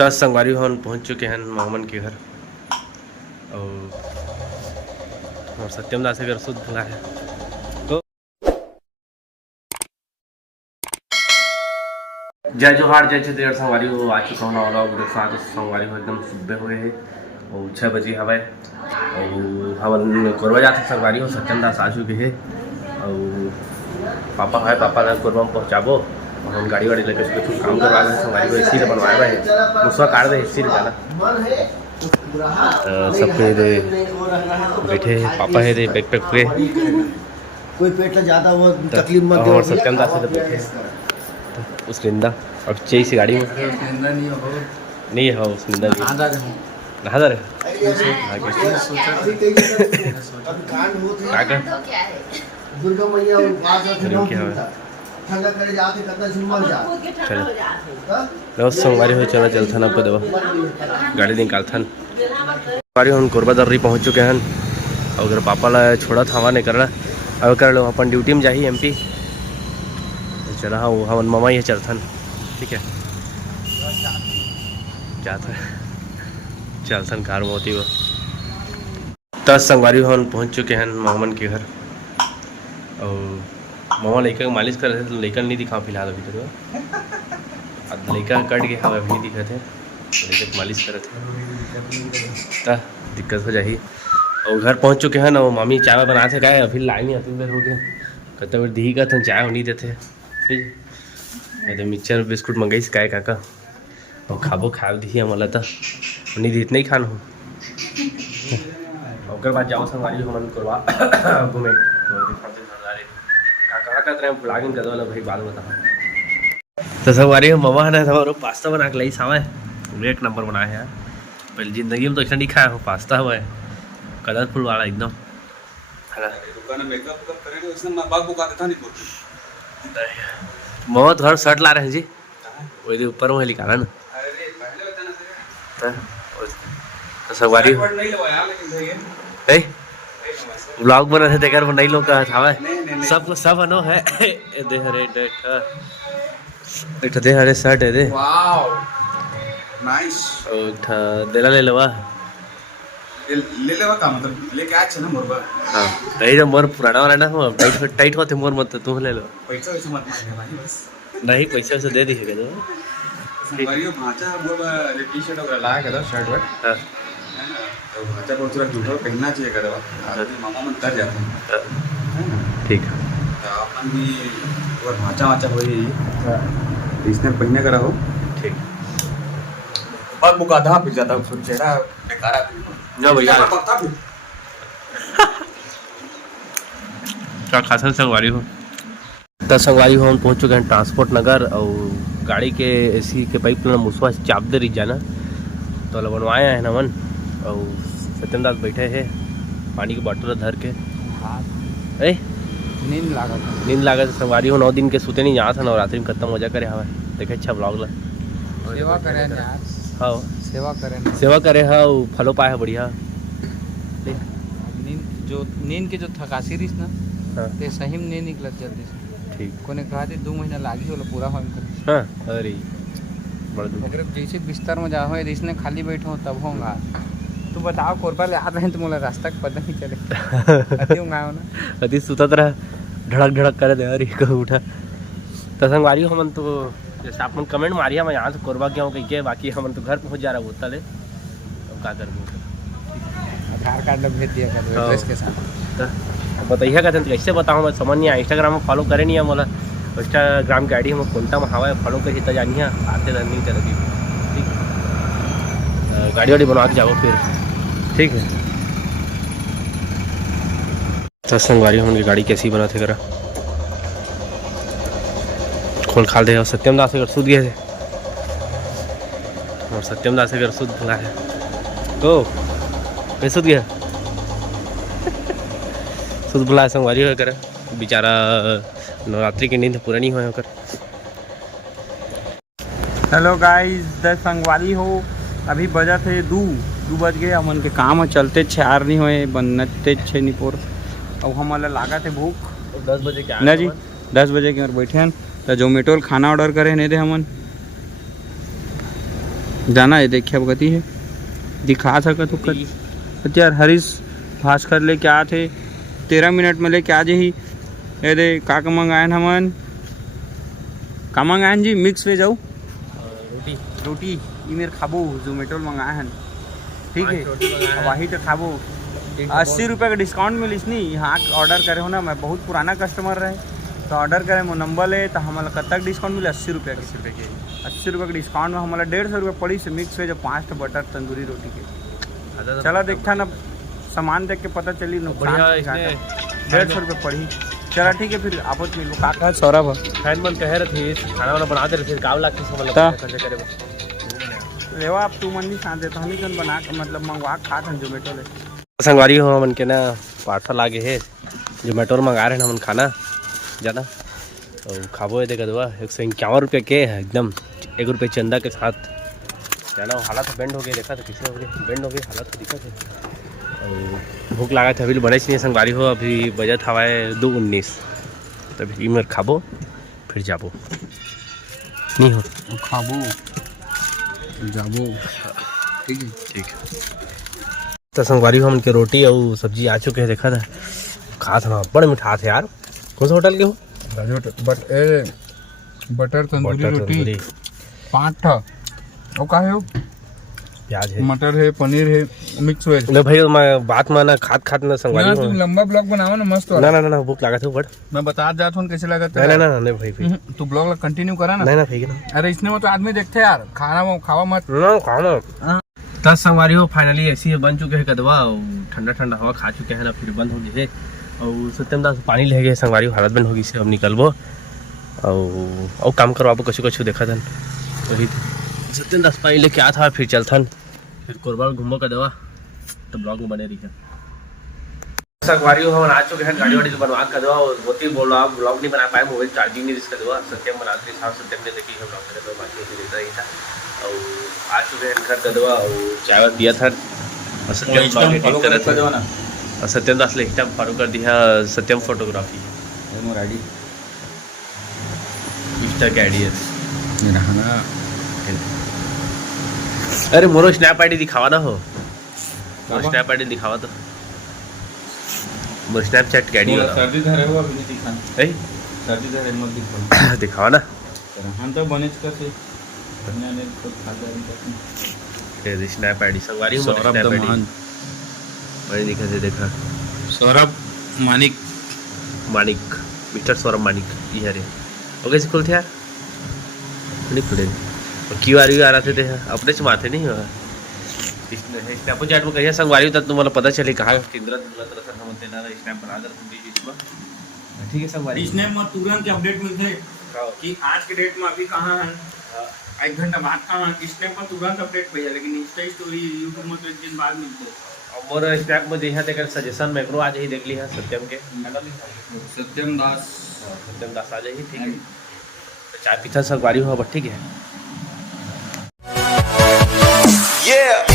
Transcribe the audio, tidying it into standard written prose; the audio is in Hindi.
10 संगवारी हम पहुंच चुके हैं मोहम्मद के घर और सत्यम दास के घर शुद्ध भुला है तो जय जोहार जय छत्तीसगढ़ संगवारी हो आ चुका हूँ और साथ संगवारी हो एकदम सुबह हुए है और 6 बजे हवा और हम कोरबा जाते संगवारी हो सत्यम दास आ चुके है और पापा है पापा ने कोरबा में पहुँचाबो और हम गाड़ी वाड़ी लेकर कुछ काम करवा रहे हैं संगवारी को इसी से बनवाया हुआ है मुझसे काट दे इसी से जाना सबके दे बैठे पापा है दे बैक पैक पे कोई पेट ज्यादा वो तकलीफ मत दो और सत्यम दास से बैठे उस निंदा अब चाहिए इसी गाड़ी में नहीं है उस निंदा नहा रहे दुर्गा मैया ठंडा करे जाके कितना झुमर जा चलो संगवारी हो चला चल थाना को देवा गाड़ी निकाल थान संगवारी हम कोरबा दर्री पहुंच चुके हैं और अगर पापा ला छोड़ा था हवा नहीं कर रहा अब कर लो अपन ड्यूटी में जाही एमपी चला हाँ वो हम मामा ही चल थान ठीक है क्या था चल थान कार में होती वो 10 संगवारी हम पहुंच चुके हैं मोहम्मद के घर और मामा लड़का का मालिश कर रहे थे तो लड़का नहीं दिखा फिलहाल अभी तक अब लड़का कट गया हवा अभी नहीं दिखा थे तो लड़का मालिश कर रहे थे दिक्कत हो जाही और घर पहुंच चुके हैं ना वो मामी चाय बना थे गए अभी लाइन ही अभी बेर हो गया कहते हुए दी का तुम चाय नहीं देते ठीक तो मिक्सचर बिस्कुट मंगाई से काय काका और खाबो खा दी मला तो नहीं दी इतना ही खाना हो और बाद जाओ संगवारी हो मन करवा घूमे कहाँ कर रहे हैं ब्लॉगिंग कर दो भाई बाद बताओ तो संगवारी हो ममा है हमारे पास्ता बना के लाई सावा है एक नंबर बनाया है यार पहले जिंदगी में तो ऐसा नहीं खाया हो पास्ता हुआ है कलरफुल वाला एकदम बहुत घर शर्ट ला रहे हैं जी वही ऊपर में लिखा ना तो संगवारी ब्लॉग बना थे देखकर नहीं लोग का था सबको सब अनो है दे हरे दे हरे शर्ट है दे वाओ नाइस उठा देला ले लेवा का मतलब लेके आज ना मोरबा हां नहीं तो मोर पुराना वाला ना हो टाइट होते मोर मत तू ले लो पैसा वैसे मत मांगे भाई बस नहीं पैसे से दे दी है जो संगवारी भांचा मोरबा टी शर्ट वगैरह लाया कदा शर्ट वर्ट हां तो भांचा बहुत थोड़ा जूठा पहनना चाहिए कदा आदमी मामा मन तर जाते हैं ठीक तो अपन भी और भांचा वाचा होई डिशनर पहनने करा हो ठीक बाग मुका धा फिर जाता फिर चेहरा बेकार ना भैया क्या खासा संगवारी हो 10 संगवारी हो हम पहुंच चुके हैं ट्रांसपोर्ट नगर और गाड़ी के एसी के पाइप ना मुसवा चाप दे रही जाना तो बनवाया है नमन और सत्यम दास बैठे हैं पानी की बोतल धर के नींद लागा संगवारी हो 9 दिन के सूते नहीं यहाँ था नवरात्रि में खत्म हो जा करे हवा देखे अच्छा ब्लॉग ला सेवा करें यार हाँ सेवा करे हाँ फलो पाए है बढ़िया नींद के जो थकासी रही ना हाँ ते सही में नहीं निकलत जल्दी से ठीक कोने कहा थे 2 महीना लागी होला पूरा होम कर हाँ अरे बड़ा दुख अगर जैसे बिस्तर में जा हो इसने खाली बैठो तब होगा तू बताओ कोरबा ले आ रहे हैं तो मोला रास्ता का पता नहीं चले अति उंगाओ ना अति सुतत रहा धड़क करे दे अरे कहो उठा तो संगवारी हमन तो जैसे आप कमेंट मारिया मैं यहाँ से कोरबा गया हूँ कहीं के बाकी हम तो घर पहुँच जा रहा हूँ तले अब क्या कर आधार कार्ड भेज दिया कर एड्रेस के साथ बताइए कहते हैं कैसे बताऊँ मैं समझ नहीं आया इंस्टाग्राम में फॉलो करे नहीं है मोला इंस्टाग्राम की आईडी हम कौनता में हवा फॉलो करिए तो जानिए आते नहीं चलती ठीक गाड़ी वाड़ी बनवा के जाओ फिर ठीक है तो संगवारी हम गाड़ी कैसी बनाते करा खोल खाल दे और सत्यम दास अगर सूद गए थे और सत्यम दास अगर सूद भुला है तो कैसे सूद गया सूद भुला संगवारी हो कर बेचारा नवरात्रि की नींद पूरा नहीं हो कर हेलो गाइस 10 संगवारी हो अभी बजा थे 2 बज गए हमन के काम चलते 6 नहीं होए बनते 6 निपोर अब हमारा लागत है भूख 10 बजे क्या ना जी 10 बजे के बैठे हैं तो जोमेटो खाना ऑर्डर करे नहीं दे हमन जाना है देखिए अब गति है दिखा सका तो कर यार हरीश भास्कर ले क्या थे 13 मिनट में लेके आ जाही ये दे का मंगायन हमन का मंगायन जी मिक्स वेज जाऊ रोटी ये मेरे खाबो जोमेटो मंगाए हन ठीक है वही तो खाबो 80 रुपये का डिस्काउंट मिलिस नहीं यहाँ ऑर्डर करे हो ना मैं बहुत पुराना कस्टमर रहे तो ऑर्डर करे वो नंबर ले तो हमारा कब तक डिस्काउंट मिले 80 रुपये के 80 रुपये के डिस्काउंट में हमारा 150 रुपये पड़ी से मिक्स वेज 5 बटर तंदूरी रोटी के चला देखता ना सामान देख के पता चली बढ़िया 150 रुपये पड़ी चला ठीक है फिर आपस में काका सौरभ फैन मन कह रहे थे खाना वाना बनाते रहे थे काव लाख करे लेवा आप तू मन नहीं साथ देता हमें कौन बना के मतलब मंगवा खा था जोमेटो ले संगवारी हो मन के ना पार्सल आगे है जोमेटो मंगा रहे हैं हमन खाना ज़्यादा और खाबो देख दवा 151 रुपये के है एकदम 1 रुपये चंदा के साथ जाना हालत बेंड हो गए देखा था किसी हो गए बेंड हो गई हालत तो दिखा थे और भूख लगा था अभी बड़े नहीं संगवारी हो अभी बजट हवा है 2:19 तभी इमर खाबो फिर जाबो नहीं हो खाबो जाबो ठीक है ठीक तो संगवारी हो उनके रोटी और सब्जी आ चुके हैं देखा था खा था बड़े मिठा थे यार कौन सा होटल के हो बटर तंदूरी रोटी 5 ठा और का है प्याज है मटर है पनीर है मिक्स वेज ले भाई मैं बात माना खात ना संगवारी हो लंबा ब्लॉग बनावा ना मस्त ना ना ना भूख लगा था बड़ मैं बता जात हूं कैसे लगा ना ना ना भाई भाई तू ब्लॉग कंटिन्यू करा ना ना भाई ना अरे इसने वो तो आदमी देखते यार खाना खावा मत ना खाना 10 संगवारी हो फाइनली ऐसी बन चुके हैं कदवा ठंडा ठंडा हवा खा चुके हैं ना फिर बंद हो गए और सत्यम दास पानी ले गए संगवारी हालत बंद होगी से अब निकलबो और काम करवाबो कुछ देखा था वही सत्यम दास पानी लेके आ था फिर चलथन फिर कोरबा घूमो का दवा तो ब्लॉग में बने रही है संगवारी हो हम आ चुके हैं गाड़ी वाड़ी बनवा का दवा बहुत ही बोल रहा ब्लॉग नहीं बना पाए मोबाइल चार्जिंग नहीं इसका दवा सत्यम बनाते साहब सत्यम ने देखी है ब्लॉग करे तो बाकी देख रही था और आ चुके हैं घर का दवा और चाय दिया था और सत्यम फॉलो कर दवा ना और सत्यम दास ले स्टैम्प फॉलो कर दिया सत्यम फोटोग्राफी मोर आईडी इंस्टा की आईडी है मेरा ना अरे मोरो स्नैप आईडी दिखावा ना हो मोरो स्नैप आईडी दिखावा तो मोरो स्नैपचैट की आईडी वाला सर्दी धरे हो अभी दिखा ए सर्दी धरे मत दिखा दिखावा ना हम तो बनेच करते कन्या ने खुद खादारी करते ये स्नैप आईडी संगवारी मोरो सौरभ स्नैप दमान आईडी बड़ी दिखा से देखा सौरभ मानिक मानिक मिस्टर सौरभ मानिक ये रे और कैसे खुलते यार नहीं खुले और क्यू आर आ रहे थे अपने से माथे नहीं हुआ स्नैप चैट में कहिए संगवारी तब तुम्हाला पता चले कहाँ केंद्र रसन हम तेना स्नैप बना दर तुम बीच में ठीक है संगवारी स्नैप में तुरंत अपडेट मिलते कि आज के डेट में अभी कहाँ है 1 घंटा बाद कहाँ स्नैप में तुरंत अपडेट भैया लेकिन इंस्टा स्टोरी यूट्यूब में तो 1 दिन बाद मिलते और मोर स्नैप में देखा थे सजेशन में आज ही देख लिया सत्यम के सत्यम दास आ जाइए ठीक है तो चाय पीता संगवारी हुआ बट ठीक है Yeah.